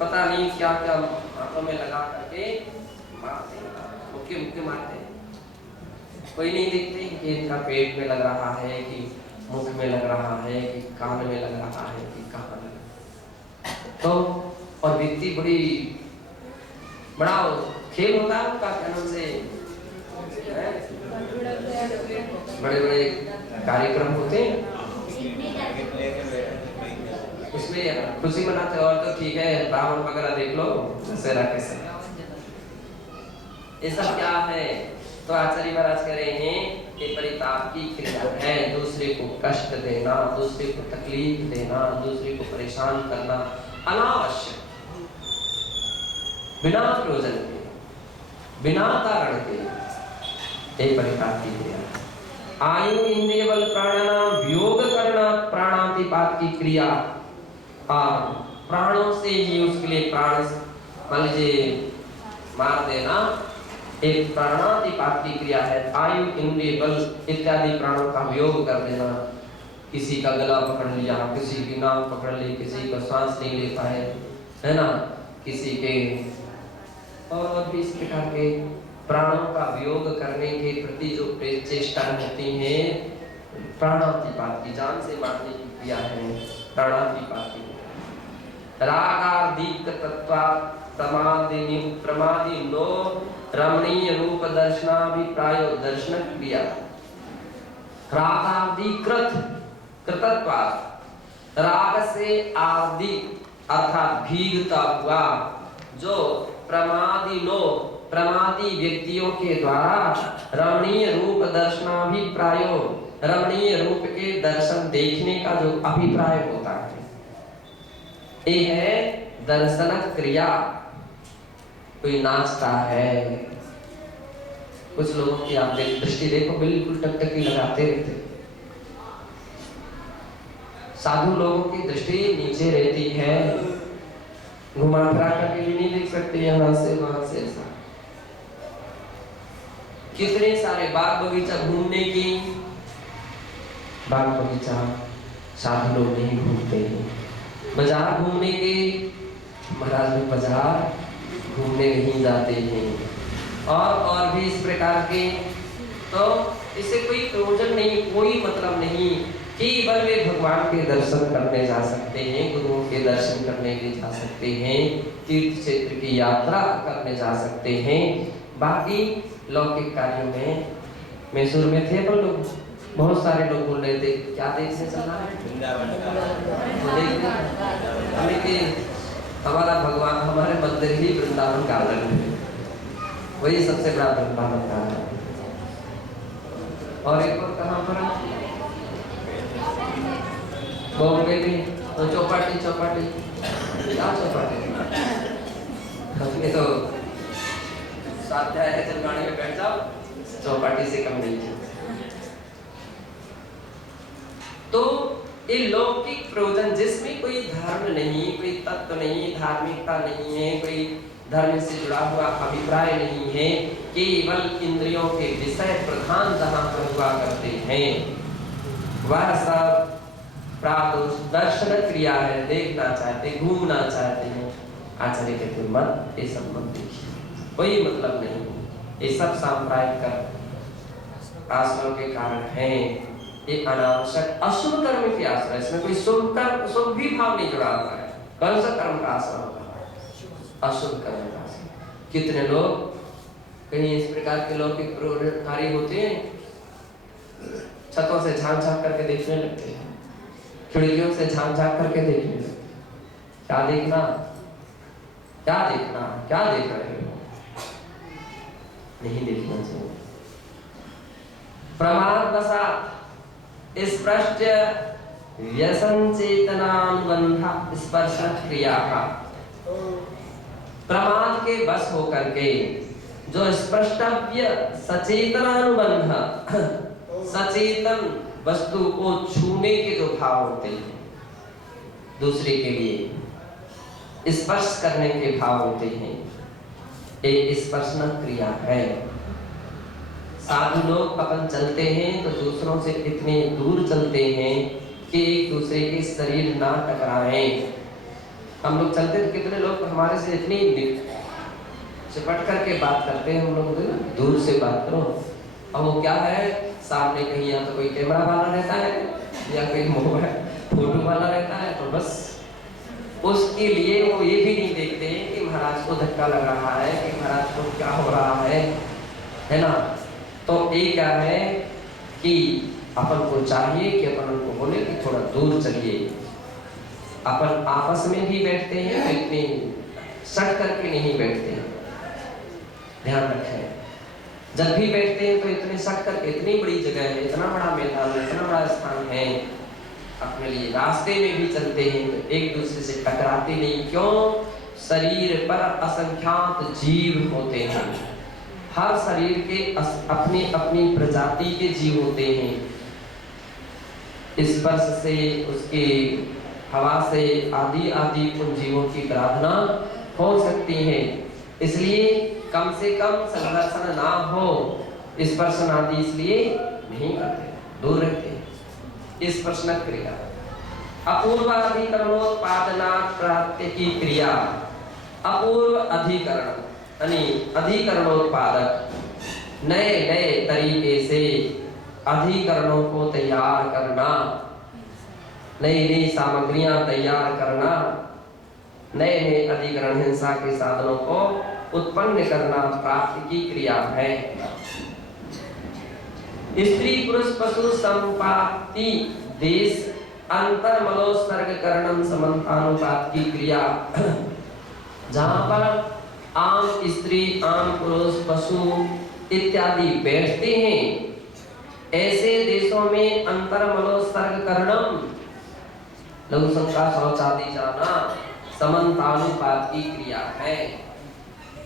पता नहीं क्या क्या हाथों में लगा करके मारते हैं, मुक्के मुक्के मारते हैं। कोई नहीं देखते कि इनका पेट में लग रहा है कि मुख में लग रहा है कि कान में लग रहा है कि कहाँ लग रहा है। तो और व्यक्ति बड़ा खेल होता है उनका, क्या नाम से बड़े बड़े कार्यक्रम होते हैं, उसमें खुशी मनाते। और तो ठीक है, रावण वगैरह देख लो, दशहरा कैसे, ये सब क्या है? तो आचार्य महाराज कह रहे हैं कि परिताप की क्रिया है, दूसरे को कष्ट देना, दूसरे को तकलीफ देना, दूसरे को परेशान करना अनावश्यक, बिना प्रयोजन के, बिना कारण के, एक परिताप की क्रिया। आयु इंद्रिय बल प्राणानाम वियोग करना प्राणातिपात की क्रिया। प्राणों से ही उसके लिए प्राण मान लीजिए मार देना एक प्राणातिपात की क्रिया है। आयु इंद्रिय बल इत्यादि प्राणों का वियोग कर देना, किसी का गला पकड़ लिया, किसी की नाक पकड़ ली, किसी का सांस नहीं ले पाए, है ना, किसी के और भी इस प्रकार के प्राणों का वियोग करने के प्रति जो चेष्टा होती है, प्राणातिपात की, जान से मारने की क्रिया है प्राणातिपात की। रागादीक तत्वा प्रमादी नो रमणीय रूप दर्शनाभिप्रायो दर्शन क्रिया। रागादिकृत कृतत्वा, राग से आदि अर्थात भीगता हुआ, जो प्रमादी व्यक्तियों के द्वारा रमणीय रूप दर्शनाभिप्रायो, रमणीय रूप के दर्शन देखने का जो अभिप्राय होता है, ये है दर्शन क्रिया। कोई नाचता है, कुछ लोगों की आप दृष्टि देखो बिल्कुल टकटकी लगाते रहते, साधु लोगों की दृष्टि नीचे रहती है, घुमा फिरा करके भी नहीं देख सकते, यहाँ से वहां से ऐसा। कितने सारे बाग बगीचा घूमने की, बाग बगीचा साधु लोग नहीं घूमते हैं। बाजार घूमने के, महाराज में बाजार घूमने नहीं जाते हैं, और भी इस प्रकार के। तो इससे कोई प्रयोजन नहीं, कोई मतलब नहीं। केवल वे भगवान के दर्शन करने जा सकते हैं, गुरुओं के दर्शन करने के जा सकते हैं, तीर्थ क्षेत्र की यात्रा करने जा सकते हैं। बाकी लौकिक कार्यों में, मैसूर में थे पर लोग, बहुत सारे लोग बोल रहे थे क्या देखने चलना है, हमारा भगवान, हमारे मंदिर ही वृंदावन गार्डन है, वही सबसे बड़ा वृंदावन गार्डन है। और एक और कहाँ पर बॉम्बे में तो चौपाटी, क्या चौपाटी, हमने तो स्वाध्याय है, चल गाड़ी में बैठ जाओ, चौपाटी से कम नहीं है। तो ये लौकिक प्रयोजन जिसमें कोई धर्म नहीं, कोई तत्व नहीं, धार्मिकता नहीं है, कोई धर्म से जुड़ा हुआ अभिप्राय नहीं है, केवल इंद्रियों के विषय प्रधान जहां पर हुआ करते हैं, वह सब दर्शन क्रिया है, देखना चाहते, घूमना चाहते हैं। आचार्य कहते मत, ये सब मत देखिए, कोई मतलब नहीं, ये सब सांप्रदायिक आश्रम के कारण है, ये अनावश्यक अशुभ कर्म के आश्रय, इसमें कोई शुभ भी भाव नहीं जुड़ा हुआ है। कौन सा कर्म का आश्रम होगा? अशुभ कर्म का आश्रम। कितने लोग कहीं इस प्रकार के लौकिक कार्य होते हैं, छतों से झांक करके देखने लगते हैं, खिड़कियों से झांक करके देखने लगते, क्या देखना, क्या देख रहे हो, नहीं देखना चाहिए। प्रमाद वसात स्पष्ट व्यसन चेतनानुबंध स्पर्श क्रिया का, प्रमाद के बस होकर के जो स्पष्टव्य सचेतनानुबंध, सचेतन वस्तु को छूने के जो भाव होते हैं, दूसरे के लिए स्पर्श करने के भाव होते हैं, एक स्पर्शना क्रिया है। साधु लोग अपन चलते हैं तो दूसरों से इतने दूर चलते हैं कि एक दूसरे के शरीर ना टकराएं, हम लोग चलते तो कितने लोग हमारे से इतनी चिपट करके बात करते हैं, हम लोग ना दूर से बात करो। अब वो क्या है, सामने कहीं या तो कोई कैमरा वाला रहता है या कोई मोबाइल फोटो वाला रहता है, तो बस उसके लिए वो ये भी नहीं देखते हैं कि महाराज को धक्का लग रहा है, कि महाराज को क्या हो रहा है ना। तो ये क्या है कि अपन को चाहिए कि अपन उनको बोले कि थोड़ा दूर चलिए। अपन आपस में भी बैठते हैं तो इतनी सट करके नहीं बैठते हैं, ध्यान रखें। जब भी बैठते हैं तो इतने सट करके, इतनी बड़ी जगह है, इतना बड़ा मैदान है, इतना बड़ा स्थान है अपने लिए, रास्ते में भी चलते हैं तो एक दूसरे से टकराते नहीं। क्यों? शरीर पर असंख्यात जीव होते हैं, हर शरीर के अपनी अपनी प्रजाति के जीव होते हैं। स्पर्श से, उसके हवा से आदि आदि उन जीवों की प्रार्थना हो सकती है। इसलिए कम से कम संघर्षण ना हो, स्पर्शन आदि इसलिए नहीं करते, दूर रहते। स्पर्शन क्रिया अपूर्व अधिकरणोत्पादना प्राप्ति की क्रिया। अपूर्व अधिकरण यानी अधिकरणोत्पादक, नए नए तरीके से अधिकरणों को तैयार करना, नई नई सामग्रियां तैयार करना, नए नए अधिकरण हिंसा के साधनों को उत्पन्न करना प्राप्ति की क्रिया है। स्त्री पुरुष पशु संपाति देश अंतर मलोत्सर्ग करणम समन्तानुपात की क्रिया। जहां पर आम स्त्री, आम पुरुष, पशु इत्यादि बैठते हैं, ऐसे देशों में अंतर मलोत्सर्ग करणम, लघु संख्या शौचादि जाना समन्तानुपात की क्रिया है।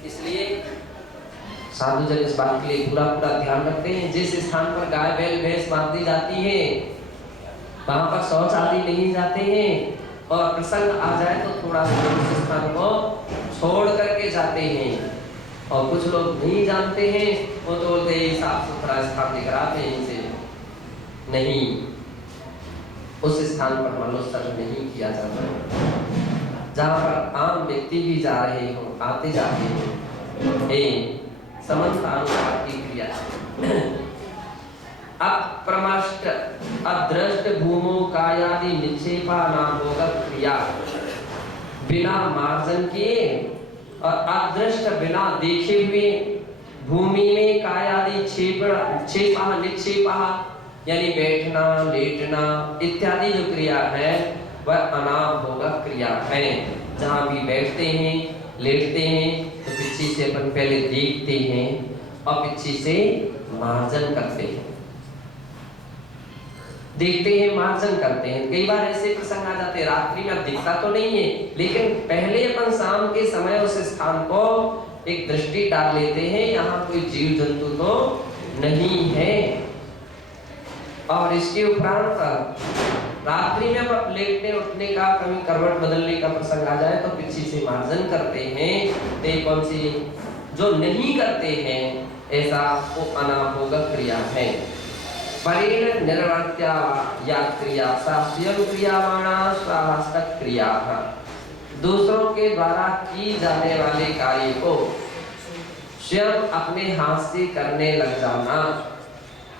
इसलिए साधु जन इस बात के लिए पूरा पूरा ध्यान रखते हैं। जिस स्थान पर गाय बैल भैंस बांधी जाती है वहां पर शौच आदि नहीं जाते हैं, और प्रसंग आ जाए तो थोड़ा सा उस स्थान को छोड़ करके जाते हैं। और कुछ लोग नहीं जानते हैं, वो तो बोलते हैं साफ सुथरा स्थान दिख रहा है, इनसे नहीं, उस स्थान पर मलोत्सर्ग नहीं किया जाता। जहाँ पर आम व्यक्ति भी जा रहे हो, आते जाते हो, समन्तानुपात की क्रिया। अप्रमष्ट अदृष्ट भूमो कायादि निक्षेपा नामोगत क्रिया, बिना मार्जन किए और अदृष्ट बिना देखे हुए भूमि में कायादि छेपा निक्षेपा यानी बैठना, लेटना इत्यादि जो क्रिया है वह अनाभोगक क्रिया है। जहाँ भी बैठते हैं, लेटते हैं तो पीछे से अपन पहले देखते हैं और पीछे से मार्जन करते हैं, देखते हैं, मार्जन करते हैं। कई बार ऐसे प्रसंग आ जाते हैं, रात्रि में अब दिखता तो नहीं है, लेकिन पहले अपन शाम के समय उस स्थान को एक दृष्टि डाल लेते हैं, यहाँ कोई जीव जंतु तो नहीं है। और इसके उपरांत रात्रि में अब लेटने उठने का, कभी करवट बदलने का प्रसंग आ जाए तो पीछे से मार्जन करते हैं। ते कौन सी जो नहीं करते हैं ऐसा वो अनाभोगक क्रिया है। परेण निर्वर्त्या या क्रिया सा स्वयं क्रियामाणा स्वाहस्तक क्रिया। दूसरों के द्वारा की जाने वाले कार्य को स्वयं अपने हाथ से करने लग जाना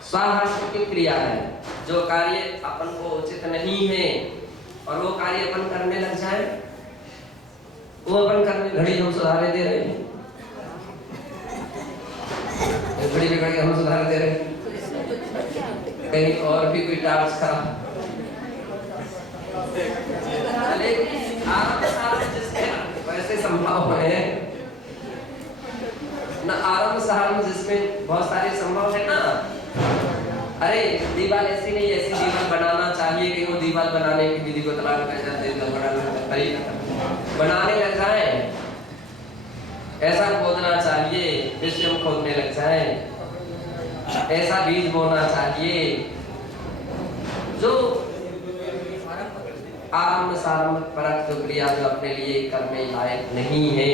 स्वाहस्त की क्रिया है। जो कार्य अपन को उचित नहीं है और वो कार्य अपन करने लग जाए, वो अपन करने, घड़ी हम सुधारे दे रहे हैं, घड़ी की घड़ी हम सुधारे दे रहे हैं, कहीं और भी कोई टास्क खराब, वैसे संभव है ना, आरंभ सारंभ जिसमें बहुत सारे संभव है ना। अरे दीवार ऐसी नहीं, ऐसी दीवार बनाना चाहिए कि वो दीवार बनाने की विधि को तलाक कर जाते हैं, तो बनाने लग जाए, ऐसा खोदना चाहिए, विषम खोदने लग जाए, ऐसा बीज बोना चाहिए। जो आरंभ सारंभ परक जो क्रिया जो अपने लिए करने लायक नहीं है,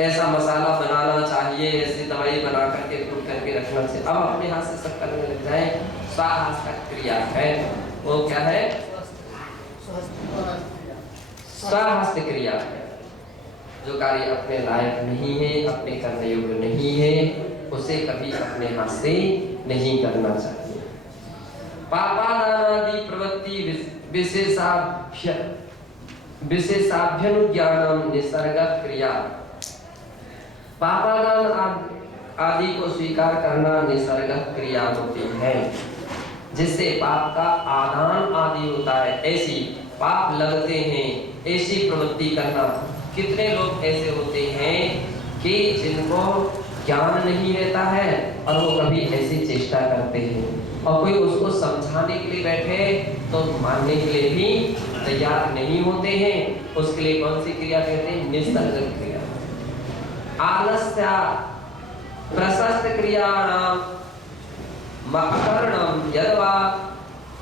ऐसा मसाला बनाना चाहिए, ऐसी दवाई बना करके टूट करके रखना चाहिए, अब अपने हाथ से सब करने लग जाए, स्वाहस्त क्रिया है। वो क्या है? स्वहस्त क्रिया है। जो कार्य अपने लायक नहीं है, अपने करने योग्य नहीं है, उसे कभी अपने हाथ से नहीं करना चाहिए। पापादानादि प्रवृत्ति विशेषाभ्यनुज्ञानम निसर्गत क्रिया। पापादान आदि को स्वीकार करना निसर्गत क्रिया होती है, जिससे पाप का आदान आदि होता है। ऐसी पाप लगते हैं, ऐसी प्रवृत्ति करना। कितने लोग ऐसे होते हैं कि जिनको ज्ञान नहीं रहता है और वो कभी ऐसी चेष्टा करते हैं, और कोई उसको समझाने के लिए बैठे तो मानने के लिए भी तैयार नहीं होते हैं। उसके लिए कौन सी क्रिया कहते हैं? निसर्ग क्रिया। आलस्य प्रशस्त क्रियाणाम मकरणम यद्वा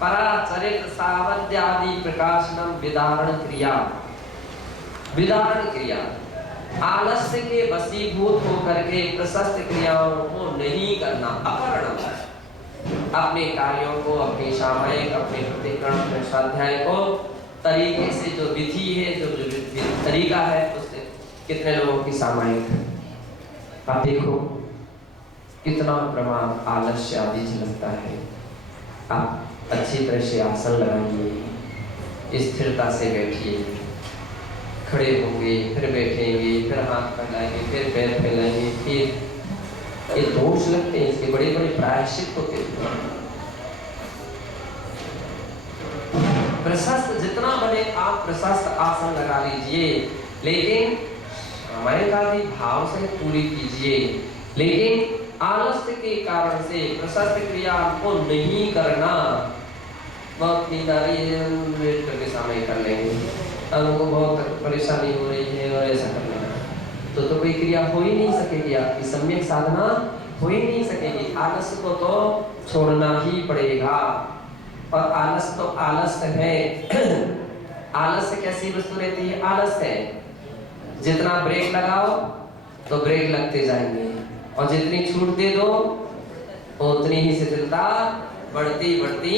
पराचरित सावध्यादि प्रकाशनम विदारण क्रिया। विदारण क्रिया आलस्य के वशीभूत होकर के प्रशस्त क्रियाओं को नहीं करना। अपरणम अपने कार्यों को, अपने सामायिक, अपने प्रतिक्रम, अपने स्वाध्याय को तरीके से, जो विधि है, जो तरीका है, उससे कितने लोगों की सामायिक। आप देखो कितना प्रमाण आलस्य आदि झलकता है। आप अच्छी तरह से आसन लगाइए, स्थिरता से बैठिए, खड़े होंगे, फिर बैठेंगे, फिर हाथ फैलाएंगे, फिर पैर फैलाएंगे, फिर ये दोष लगते हैं, इसके बड़े बड़े प्रायश्चित होते हैं। प्रशस्त जितना बने आप प्रशस्त आसन लगा लीजिए, लेकिन समय का भी भाव से पूरी कीजिए। लेकिन आलस्य के कारण से प्रशस्त क्रिया को नहीं करना। बहुत नींद आ रही है, वेट करके सामने कर लेंगे, अब उनको बहुत परेशानी हो रही है और ऐसा कर लेना, तो कोई क्रिया हो ही नहीं सकेगी, आपकी सम्यक साधना हो ही नहीं सकेगी। आलस्य को तो छोड़ना ही पड़ेगा। और आलस तो आलस्य है। आलस्य कैसी वस्तु रहती है? आलस्य है, जितना ब्रेक लगाओ तो ब्रेक लगते जाएंगे, और जितनी छूट दे दो उतनी ही शिथिलता बढ़ती बढ़ती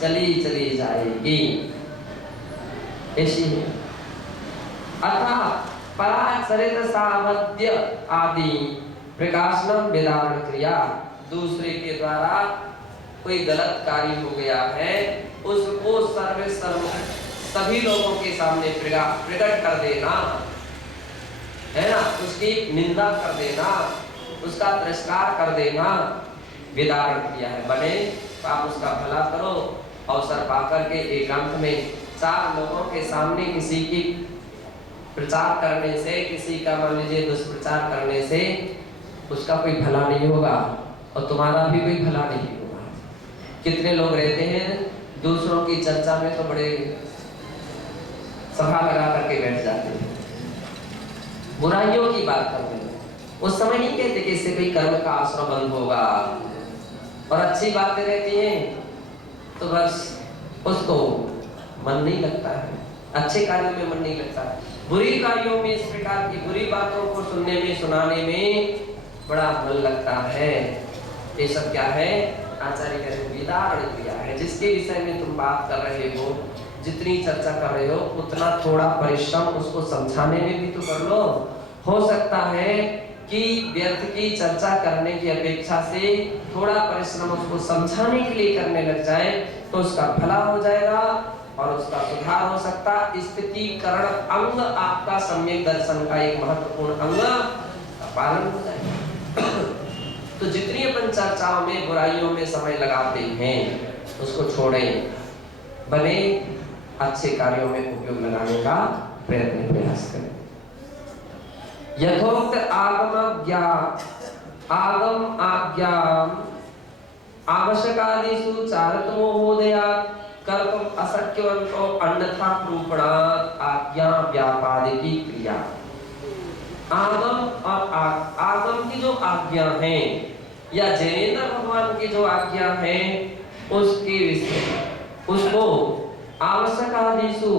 चली जाएगी। ऐसी है। अतः पराचरित सावध्य आदि प्रकाशनम विदारण क्रिया। दूसरे के द्वारा कोई गलत कार्य हो गया है, उसको सभी लोगों के सामने प्रकट कर देना है ना, उसकी निंदा कर देना, उसका तिरस्कार कर देना, विदारण किया है। बने आप उसका भला करो, अवसर पाकर के एकांत में 4 लोगों के सामने किसी की प्रचार करने से, किसी का मान लीजिए दुष्प्रचार करने से उसका कोई भला नहीं होगा और तुम्हारा भी कोई भला नहीं होगा। कितने लोग रहते हैं दूसरों की चर्चा में तो बड़े सभा लगा करके बैठ जाते हैं, बुराइयों की बात करते हैं। उस समय नहीं कहते कि इससे कोई कर्म का आश्रम बंद होगा, और अच्छी बातें रहती हैं तो बस उसको मन नहीं लगता है, अच्छे कार्यों में मन नहीं लगता। बुरी कार्यों में, इस प्रकार की बुरी बातों को सुनने में, सुनाने में बड़ा मन लगता है। ये सब क्या है? आचार्य कह रहे विदारण क्रिया है। जिसके विषय में तुम बात कर रहे हो, जितनी चर्चा कर रहे हो, उतना थोड़ा परिश्रम उसको समझाने में भी तो कर लो। हो सकता है कि व्यर्थ की चर्चा करने की अपेक्षा से थोड़ा परिश्रम उसको समझाने के लिए करने लग जाए तो उसका भला हो जाएगा और उसका सुधार हो सकता। स्थितिकरण अंग आपका सम्यक दर्शन का एक महत्वपूर्ण अंग का पालन हो जाएगा। तो जितनी अपन चर्चाओं में, बुराइयों में समय लगाते हैं उसको छोड़ें, बने अच्छे कार्यों में उपयोग लगाने का प्रयास करें। यथोक्त आगम आज्ञा आवश्यकादिषु चारतमो महोदयात् कर्तुम् अशक्यवन्तो अन्यथा रूपणात् आज्ञा व्यापादिकी क्रिया। आगम और आगम की जो आज्ञा है या जैनेन्द्र भगवान की जो आज्ञा है उसके उसको आवश्यक आदिशु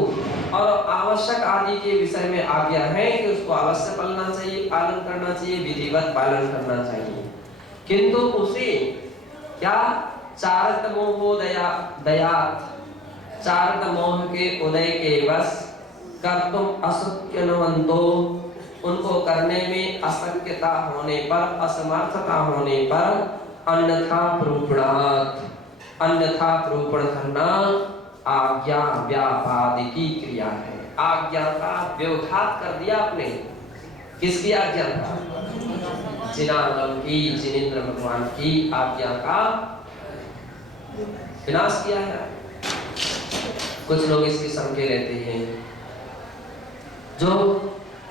और आवश्यक आदि के विषय में आज्ञा है कि उसको अवश्य पालना चाहिए, पालन करना चाहिए, विधिवत पालन करना चाहिए। किंतु उसे क्या चारतमोहोदयात् चारतमोह के उदय के बस कर्तुम अशक्यनवन्तो, उनको करने में अशक्यता होने पर, असमर्थता होने पर, अन्यथा प्रूपणात्, अन्यथा प्रूपण करना आज्ञा व्यापादि की क्रिया है। आज्ञा का व्यवघात कर दिया आपने। किसकी आज्ञा का? जिनांगम की, जिनेंद्र भगवान की आज्ञा का विनाश किया है। कुछ लोग इसके शंके रहते हैं, जो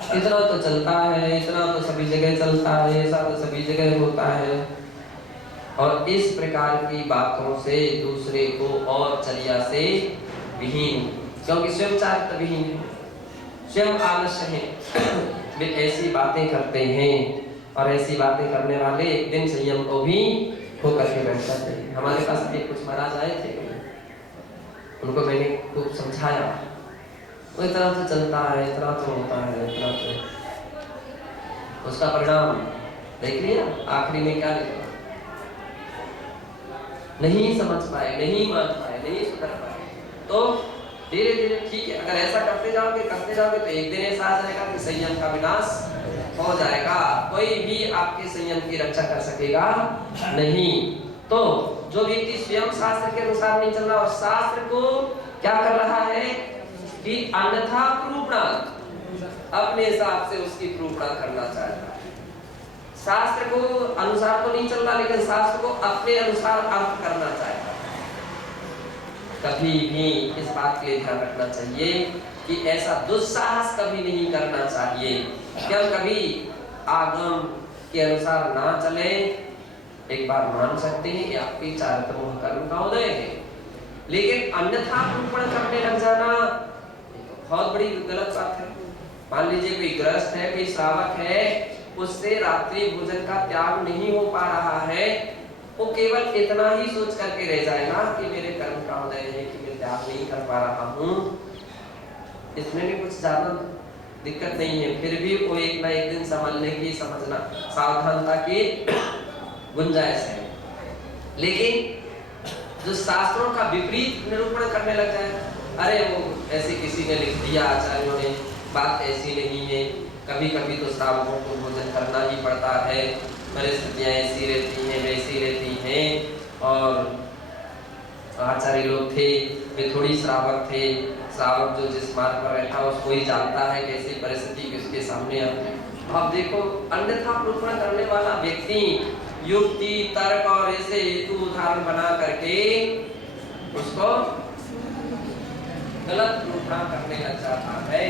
इतना तो चलता है, इतना तो सभी जगह चलता है, ऐसा तो सभी जगह होता है, और इस प्रकार की बातों से दूसरे को और चर्या से विहीन, क्योंकि स्वयं चारित्र विहीन है, स्वयं आलस्य है, वे ऐसी बातें करते हैं। और ऐसी बातें करने वाले एक दिन संयम को भी होकर के बैठ जाते हैं। हमारे पास भी कुछ महाराज आए थे, उनको मैंने खूब समझाया, वो इतना तो चलता है, इतना तो होता है, इतना तो, उसका परिणाम देख लिया आखिरी में क्या लिखा? नहीं समझ पाए, नहीं मान पाए, नहीं सुधर पाए। तो धीरे धीरे ठीक है, अगर ऐसा करते जाओगे तो एक दिन ऐसा आ जाएगा कि संयम का विनाश हो जाएगा, कोई भी आपके संयम की रक्षा कर सकेगा नहीं। तो जो व्यक्ति स्वयं शास्त्र के अनुसार नहीं चल रहा और शास्त्र को क्या कर रहा है कि अन्यथा प्रूपणा, अपने हिसाब से उसकी प्रूपणा करना चाहता है, शास्त्र को अनुसार तो नहीं चल रहा लेकिन शास्त्र को अपने अनुसार अर्थ करना चाहता है। कभी भी इस बात के लिए ध्यान रखना चाहिए कि ऐसा दुस्साहस कभी नहीं करना चाहिए कि हम कभी आगम के अनुसार ना चले। एक बार मान सकते हैं कि आपकी चारित्र कर्म का उदय है, लेकिन अन्यथा प्रूपण करने लग जाना बहुत बड़ी गलत बात है। मान लीजिए कोई गृहस्थ है, कोई श्रावक है, उससे रात्रि भोजन का त्याग नहीं हो पा रहा है, वो केवल इतना ही सोच करके रह जाएगा कि मेरे कर्म का उदय है कि मैं त्याग नहीं कर पा रहा हूँ, इसमें भी कुछ ज्यादा दिक्कत नहीं है। फिर भी वो एक ना एक दिन संभलने की, समझना, सावधानता की गुंजाइश है। लेकिन जो शास्त्रों का विपरीत निरूपण करने लग जाए, अरे वो ऐसे किसी ने लिख दिया, आचार्यों ने, बात ऐसी नहीं है, कभी कभी तो श्रावकों को भोजन करना ही पड़ता है, परिस्थितियां ऐसी रहती हैं, वैसी रहती हैं। और आचार्य लोग थे, वे थोड़ी श्रावक थे, श्रावक जो जिस मार्ग पर रहता है उसको ही जानता है कैसी परिस्थिति किसके सामने आती है। अब देखो, अन्यथा प्रूपण करने वाला व्यक्ति युक्ति, तर्क और ऐसे हेतु उदाहरण बना करके उसको गलत प्रूपण करने लग जाता है।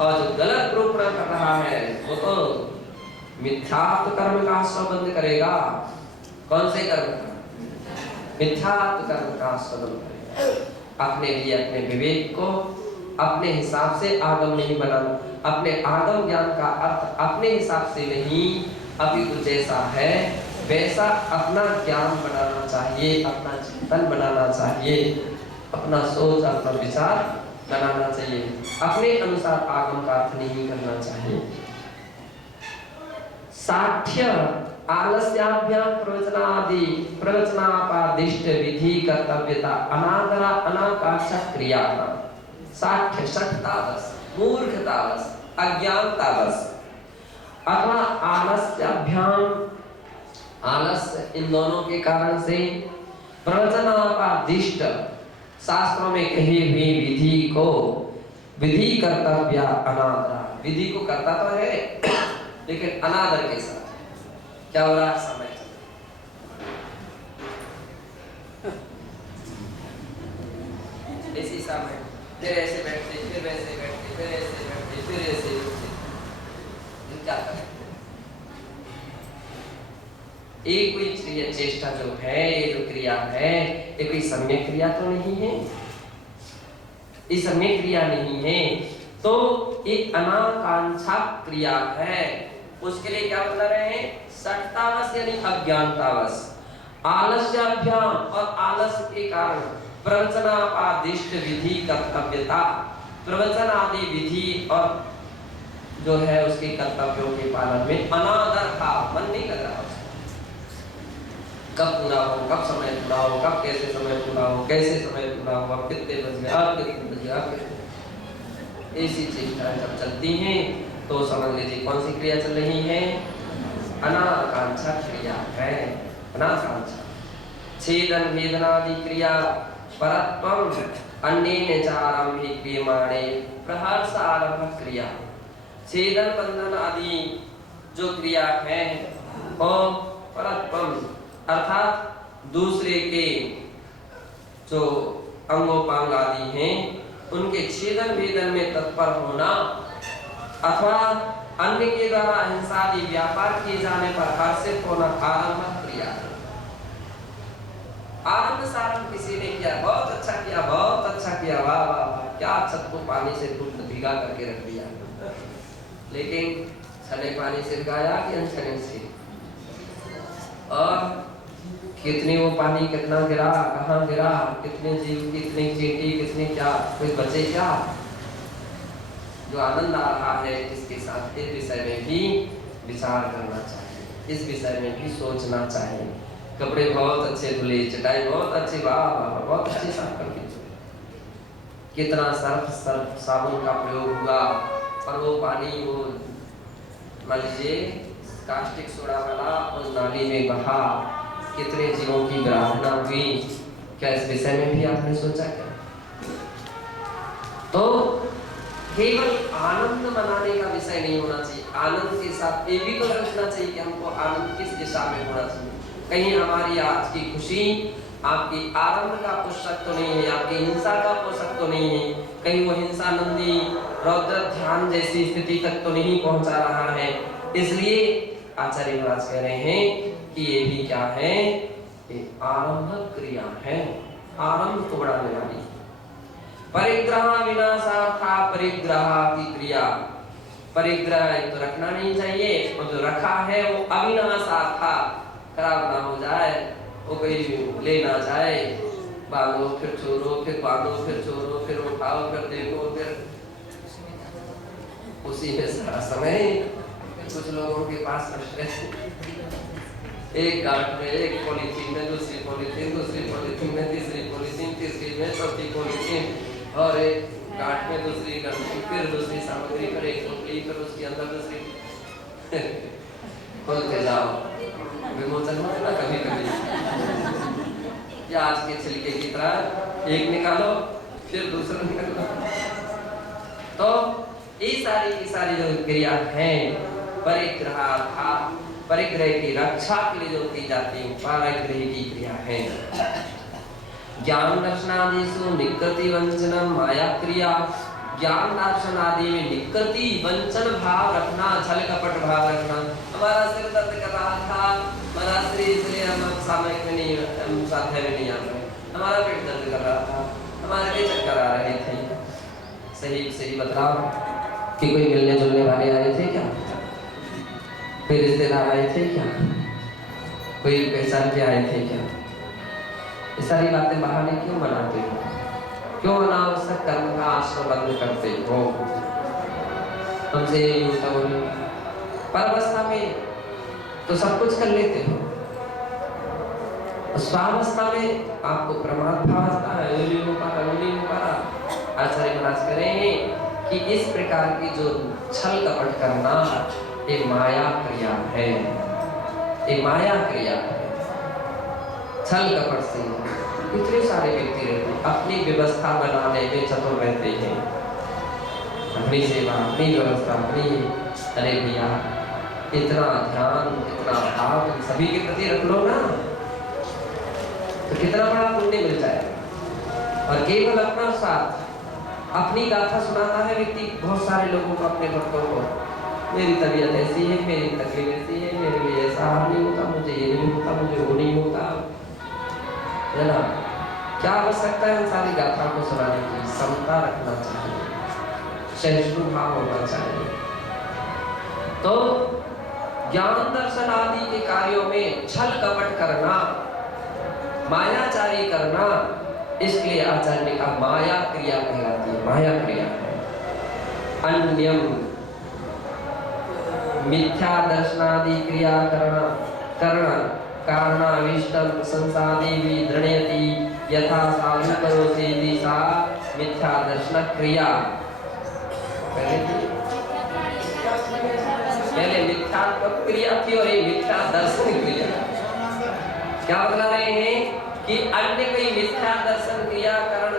और जो गलत प्रूपण कर रहा है वो तो मिथ्यात्व कर्म का संबंध करेगा। कौन से कर्म का? मिथ्यात्व कर्म का संबंध करेगा। अपने लिए, अपने विवेक को अपने हिसाब से आगम नहीं बनाना, अपने आगम ज्ञान का अर्थ अपने हिसाब से नहीं, अपितु जैसा है वैसा अपना ज्ञान बनाना चाहिए, अपना चिंतन बनाना चाहिए, अपना सोच, अपना विचार बनाना चाहिए, अपने अनुसार आगम का अर्थ नहीं करना चाहिए। साठ्य आलस्याभ्याम प्रवचनादि प्रवचनापादिष्ट विधि कर्तव्यता अनादरा अनाकांक्षा क्रिया। साठ्य शठतावस, मूर्खतावस, अज्ञानतावस अथवा आलस्याभ्याम, आलस्य, इन दोनों के कारण से प्रवचनापादिष्ट, शास्त्रों में कही हुई विधि को, विधि कर्तव्य अनादरा, विधि को करता तो है लेकिन अनादर के साथ। क्या हो रहा है? समय इसी समय फिर ऐसे बैठते, फिर वैसे बैठते, फिर ऐसे बैठते, फिर ऐसे उठते, क्या करें? एक कोई चेष्टा जो है, ये जो क्रिया है, ये कोई सम्यक क्रिया तो नहीं है, ये सम्यक क्रिया नहीं है, तो एक अनाकांक्षा क्रिया है। उसके लिए क्या बता रहे हैं? सठतावस यानी अज्ञानतावस, आलस्याभ्याम और आलस्य के कारण प्रवचनापादिष्ट विधि कर्तव्यता, प्रवचन आदि विधि और जो है उसके कर्तव्यों के पालन में अनादर भाव, मन नहीं लग रहा, कब पूरा हो, कब समय पूरा हो, कब कैसे समय पूरा हो, कैसे समय पूरा हो, अब कितने बज गए, अब कितने बज गए, अब ऐसी चेष्टाएं जब चलती हैं तो समझ लीजिए कौन सी क्रिया चल रही है? अनाकांक्षा क्रिया है। अनाकांक्षा छेदन भेदनादि क्रिया परत्वम अन्येन च आरंभे क्रियमाणे प्रहर्ष आरंभ क्रिया। छेदन बंधन आदि जो क्रिया है और परत्वम अर्थात दूसरे के जो अंगोपांग आदि हैं उनके छेदन भेदन में तत्पर होना अथवा अन्य के द्वारा अहिंसा आदि व्यापार किए जाने पर हर्षित होना आरंभ क्रिया है। आरंभ सारंभ किसी ने किया, बहुत अच्छा किया, बहुत अच्छा किया, वाह वाह वाह, क्या छत को पानी से खूब भीगा करके रख दिया, लेकिन छने पानी से गाया कि अनछने से, और कितने वो पानी कितना गिरा, कहाँ गिरा, कितने जीव, कितने चींटी, कितने क्या, कोई बचे क्या? जो आनंद आ रहा है इसके साथ इस विषय में भी विचार करना चाहिए, इस विषय में भी सोचना चाहिए। कपड़े बहुत अच्छे धुले, चटाई बहुत अच्छी, वाह वाह बहुत अच्छी साफ करके धुले, कितना सर्फ साबुन का प्रयोग हुआ, और वो पानी वो मान लीजिए कास्टिक सोडा वाला उस नाली में बहा, कितने जीवों की विराधना हुई, क्या इस विषय में भी आपने सोचा क्या? तो केवल आनंद मनाने का विषय नहीं होना चाहिए, आनंद के साथ ये भी तो सोचना चाहिए कि हमको आनंद किस दिशा में होना चाहिए। कहीं हमारी आज की खुशी आपकी आनंद का पोषक तो नहीं है, आपकी हिंसा का पोषक तो नहीं है, कहीं वो हिंसा नंदी रौद्र ध्यान जैसी स्थिति तक तो नहीं पहुंचा रहा है। इसलिए आचार्य महाराज कह रहे हैं कि ये भी क्या है, ये आरंभक क्रिया है, आरंभ को बढ़ाने वाली। परिग्रह विनाशार्था परिग्रह की क्रिया, परिग्रह तो रखना नहीं चाहिए, और जो रखा है वो अविनाशार्था, खराब ना हो जाए, वो कोई ले ना जाए, बांधो फिर छोड़ो, फिर बांधो फिर छोड़ो, फिर उठाओ फिर देखो, फिर उसी में सारा समय। कुछ लोगों के पास एक गांठ में एक पॉलीथीन में दूसरी पॉलीथीन, दूसरी पॉलीथीन में तीसरी पॉलीथीन, तीसरी में चौथी पॉलीथीन, और एक गांठ में दूसरी गांठ, फिर दूसरी सामग्री, फिर एक टोकरी, फिर उसके अंदर दूसरी खोलते जाओ, विमोचन होता है ना कभी कभी, प्याज के छिलके की तरह एक निकालो फिर दूसरा निकालो। तो ये सारी की सारी जो क्रिया है परिग्रह की रक्षा के लिए जो की जाती है परिग्रह की क्रिया है। ज्ञान दर्शनादिषु निकृति वंचनम माया क्रिया, ज्ञान दर्शन आदि में निकृति वंचन भाव रखना, छल कपट भाव रखना। हमारा सिर दर्द कर रहा था, हमारा शरीर, इसलिए हम सामयिक में नहीं, स्वाध्याय में नहीं आ रहे, हमारा पेट दर्द कर रहा था, हमारे लिए चक्कर आ रहे थे। सही बताओ कि कोई मिलने जुलने वाले आए थे क्या? कोई रिश्तेदार आए थे क्या? कोई पहचान के आए थे क्या? ये सारी बातें बहाने क्यों बनाते हो? क्यों अनावश्यक कर्म का आश्रय बंद करते हो? तुमसे यही होता हो, परावस्था में तो सब कुछ कर लेते हो, स्वावस्था में आपको प्रमाद भाव आता है, नहीं हो पा रहा। आचार्य महाराज कह रहे हैं कि इस प्रकार की जो छल कपट करना ये माया क्रिया है, ये माया क्रिया है। छल कपट से कितने सारे व्यक्ति रहते हैं, अपनी व्यवस्था बनाने में चतुर रहते हैं, अपनी सेवा, अपनी व्यवस्था, अपनी, अरे भैया इतना ध्यान, इतना भाव तुम सभी के प्रति रख लो ना, तो कितना बड़ा पुण्य मिल जाएगा। और केवल अपना साथ, अपनी गाथा सुनाता है व्यक्ति बहुत सारे लोगों को, अपने भक्तों को, मेरी तबीयत ऐसी है, मेरी तकलीफ ऐसी है, मेरे लिए ऐसा नहीं होता, मुझे ये नहीं होता, मुझे वो नहीं होता, है ना? क्या आवश्यकता है सारी गाथा को सुनाने की? समता रखना चाहिए, सहिष्णु भाव होना चाहिए। तो ज्ञान दर्शन आदि के कार्यों में छल कपट करना, मायाचारी करना, इसलिए आचार्य ने कहा माया क्रिया कहलाती है, माया क्रिया है। अन्यम मिथ्या दर्शनादि क्रिया करना कारणाविष्टम संसादि विदृणयति यथा साधु करोति सा मिथ्या दर्शन क्रिया। पहले मिथ्यात्व क्रिया थी और ये मिथ्या दर्शन क्रिया। क्या बता रहे हैं कि अन्य कोई मिथ्या दर्शन क्रिया कारण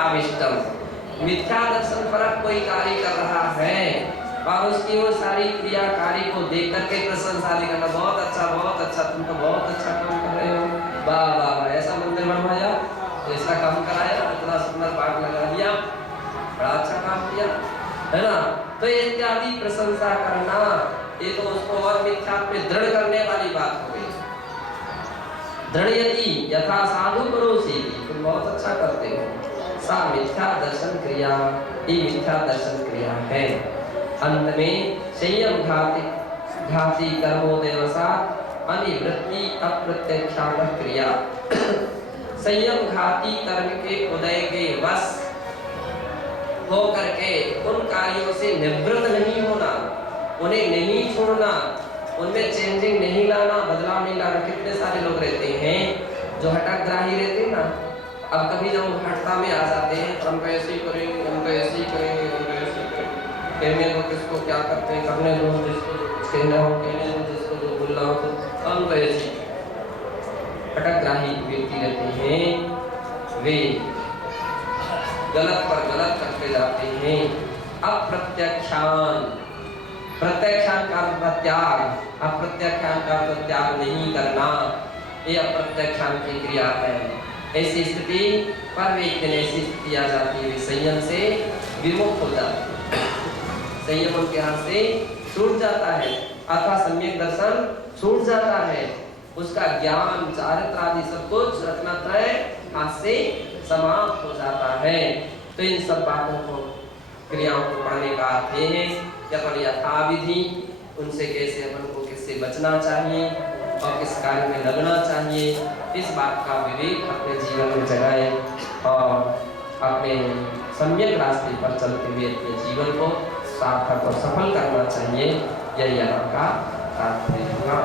आविष्टम, मिथ्या दर्शन पर कोई कार्य कर रहा है और उसकी वो सारी क्रियाकारी को देख करके प्रशंसा करना, बहुत अच्छा, तुम तो बहुत अच्छा काम कर रहे हो, वाह वाह वाह, ऐसा मंदिर बनवाया, ऐसा काम कराया, इतना सुंदर बाग लगा दिया, बड़ा अच्छा काम किया, है ना। तो इत्यादि प्रशंसा करना, ये तो उसको और मिथ्यात्व में दृढ़ करने वाली बात हो गई। दृढ़यति यथा साधु परोसी, तुम बहुत अच्छा करते हो, सा मिथ्या दर्शन क्रिया, ये मिथ्या दर्शन क्रिया है। अंत में संयम घाती कर्मोदयवसात् अनिवृत्ति अप्रत्यक्षान क्रिया। संयम घाती कर्म के उदय के वश हो करके उन कार्यों से निवृत्त नहीं होना, उन्हें नहीं छोड़ना, उनमें चेंजिंग नहीं लाना, बदलाव नहीं लाना। कितने सारे लोग रहते हैं जो हठग्राही रहते हैं ना, अब कभी जब हठता में आ जाते हैं, हम तो ऐसे ही करेंगे, हम तो ऐसे ही करेंगे, हम तो ऐसे ही करेंगे, कहने को किसको क्या करते हैं, करने दो, जिसको कहना हो कहने दो, जिसको जो बोलना हो तो हम तो ऐसे ही। हठग्राही व्यक्ति रहते हैं, वे गलत पर गलत करते जाते हैं। अप्रत्यक्षान, प्रत्यक्षान का त्याग, अप्रत्यक्षान का त्याग नहीं करना, ये अप्रत्यक्षान की क्रिया है। ऐसी स्थिति पर एक दिन ऐसी स्थिति आ जाती है, संयम से विमुख हो जाती है, संयम उनके हाथ से छूट जाता है, अथवा सम्यक दर्शन छूट जाता है, उसका ज्ञान चारित्र आदि सब कुछ रत्नत्रय हाथ से समाप्त हो जाता है। तो इन सब बातों को, क्रियाओं को पढ़ने का अर्थ ये है कि अपन यथाविधि उनसे कैसे, अपन को किससे बचना चाहिए और किस कार्य में लगना चाहिए, इस बात का विवेक अपने जीवन में जगाए और अपने सम्यक रास्ते पर चलते हुए अपने जीवन को सार्थक और सफल करना चाहिए। यही यहाँ का तात्पर्य होगा।